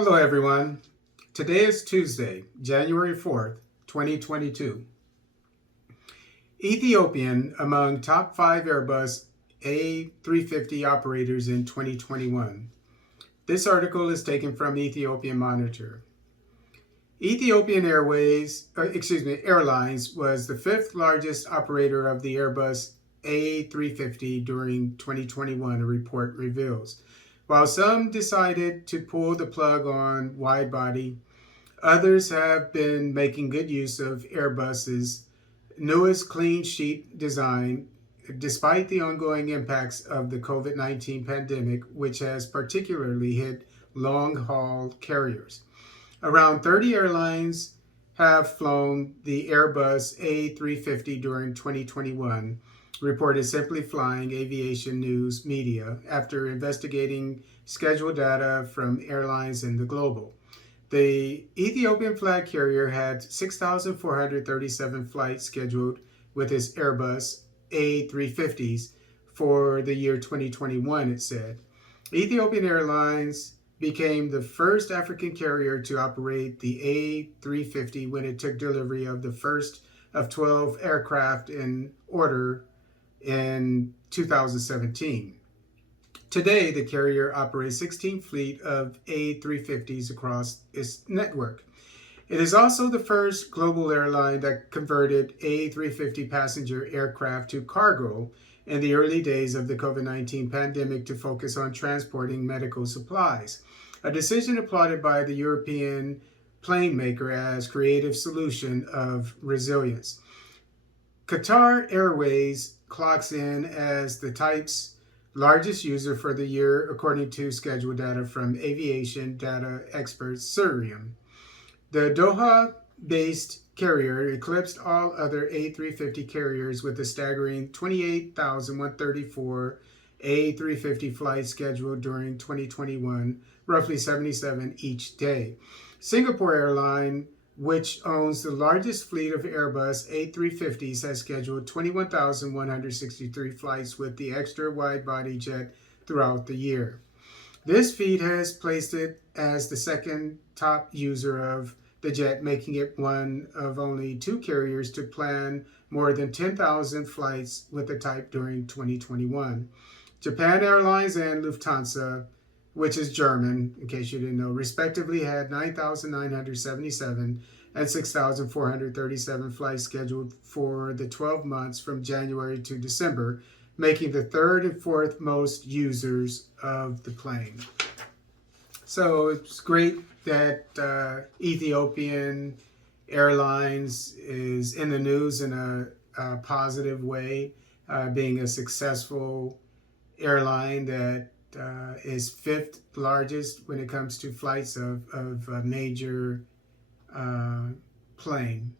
Hello, everyone. Today is Tuesday, January 4th, 2022. Ethiopian among top 5 Airbus A350 operators in 2021. This article is taken from Ethiopian Monitor. Ethiopian Airlines was the fifth largest operator of the Airbus A350 during 2021, a report reveals. While some decided to pull the plug on wide-body, others have been making good use of Airbus's newest clean sheet design, despite the ongoing impacts of the COVID-19 pandemic, which has particularly hit long-haul carriers. Around 30 airlines have flown the Airbus A350 during 2021, reported Simply Flying Aviation News Media after investigating schedule data from airlines in the global. The Ethiopian flag carrier had 6,437 flights scheduled with its Airbus A350s for the year 2021, it said. Ethiopian Airlines became the first African carrier to operate the A350 when it took delivery of the first of 12 aircraft in order in 2017. Today, the carrier operates 16 fleet of A350s across its network. It is also the first global airline that converted A350 passenger aircraft to cargo in the early days of the COVID-19 pandemic to focus on transporting medical supplies, a decision applauded by the European plane maker as creative solution of resilience. Qatar Airways clocks in as the type's largest user for the year, according to schedule data from aviation data expert Cerium. The Doha-based carrier eclipsed all other A350 carriers with a staggering 28,134 A350 flights scheduled during 2021, roughly 77 each day. Singapore Airlines, which owns the largest fleet of Airbus A350s, has scheduled 21,163 flights with the extra wide-body jet throughout the year. This feat has placed it as the second top user of the jet, making it one of only 2 carriers to plan more than 10,000 flights with the type during 2021. Japan Airlines and Lufthansa, which is German, in case you didn't know, respectively had 9,977 and 6,437 flights scheduled for the 12 months from January to December, making the third and fourth most users of the plane. So it's great that Ethiopian Airlines is in the news in a positive way, being a successful airline that is fifth largest when it comes to flights of a major plane.